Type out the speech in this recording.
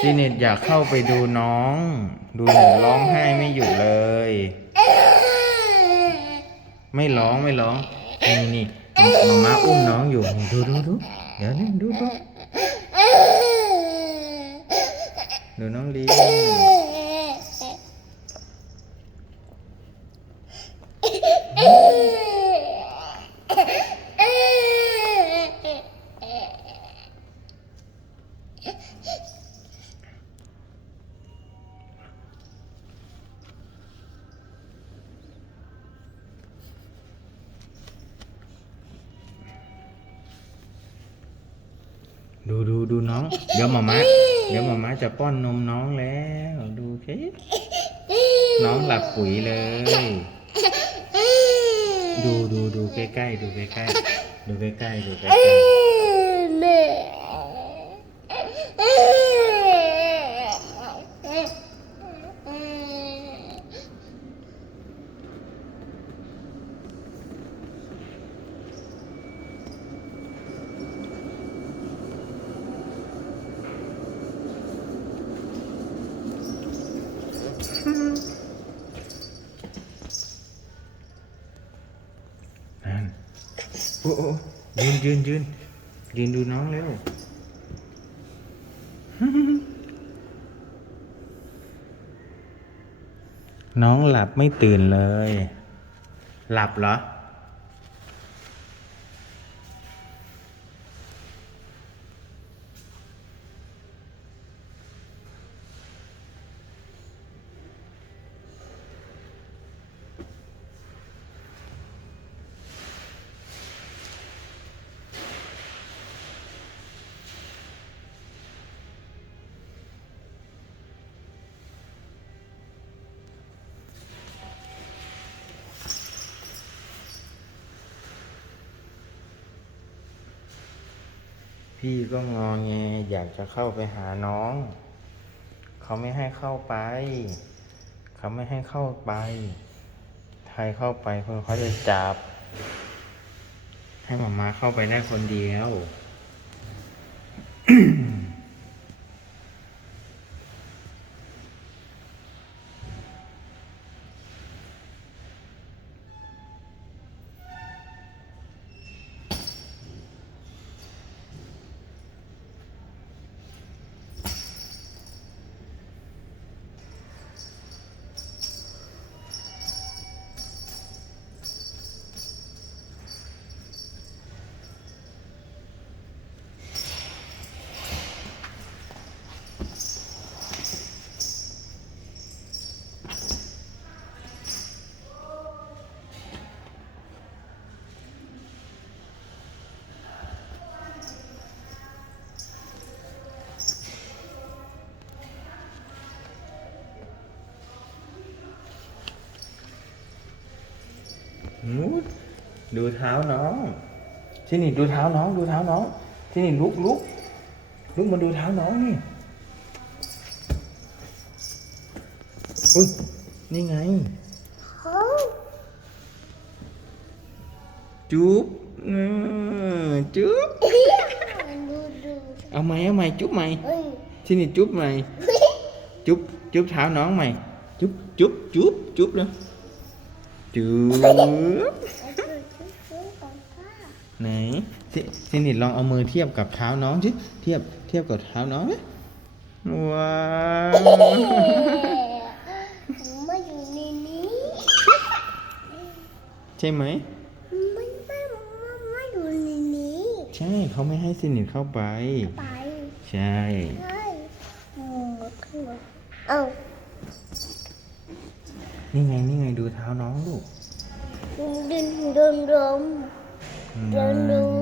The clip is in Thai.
ซีเน็ตอยากเข้าไปดูน้อง ดูหนูร้องไห้ไม่หยุดเลย ไม่ร้องไม่ร้อง นี่นี่มาม่าอุ้มน้องอยู่นี่ดูดูดูเดี๋ยวนี่ดูดูดูน้องลีน ดูดูดูน้อง เดี๋ยวมาม่าเดี๋ยวมาม่าจะป้อนนมน้องแล้วดูเคน้องหลับปุ๋ยเลย ดูดูดูใกล้ๆดูใกล้ๆดูใกล้ๆดูใกล้ๆ นั่นโอ้โอ้ยืนยืนยืนยืนดูน้องเร็วน้องหลับไม่ตื่นเลย หลับเหรอ พี่ก็งอแงอยากจะเข้าไปหาน้อง เขาไม่ให้เข้าไป เขาไม่ให้เข้าไป ใครเข้าไปคนเขาจะจับ ให้หมามาเข้าไปได้คนเดียว นูดดูเท้าน้อง ที่นี่ดูเท้าน้อง ดูเท้าน้อง ที่นี่ลุกลุกลุกมาดูเท้าน้องนี่ อุ้ย นี่ไง จุ๊บเออจุ๊บ เอาไหมเอาไหมจุ๊บไหมที่นี่จุ๊บไหมจุ๊บจุ๊บเท้าน้องไหมจุ๊บจุ๊บจุ๊บจุ๊บเลย จุ๊บไหนที่ที่นี่ลองเอามือเทียบกับเท้าน้องสิเทียบเทียบกับเท้าน้องนะว้าวมาอยู่ในนี้ ใช่ไหมไม่ไม่ไม่อยู่ในนี้ ใช่เขาไม่ให้สนิทเข้าไปไป ใช่ใช่อืมขึ้นมาเอ้า นี่ไงนี่ไงดูเท้าน้องลูกดินเดินดมอืมเดินดม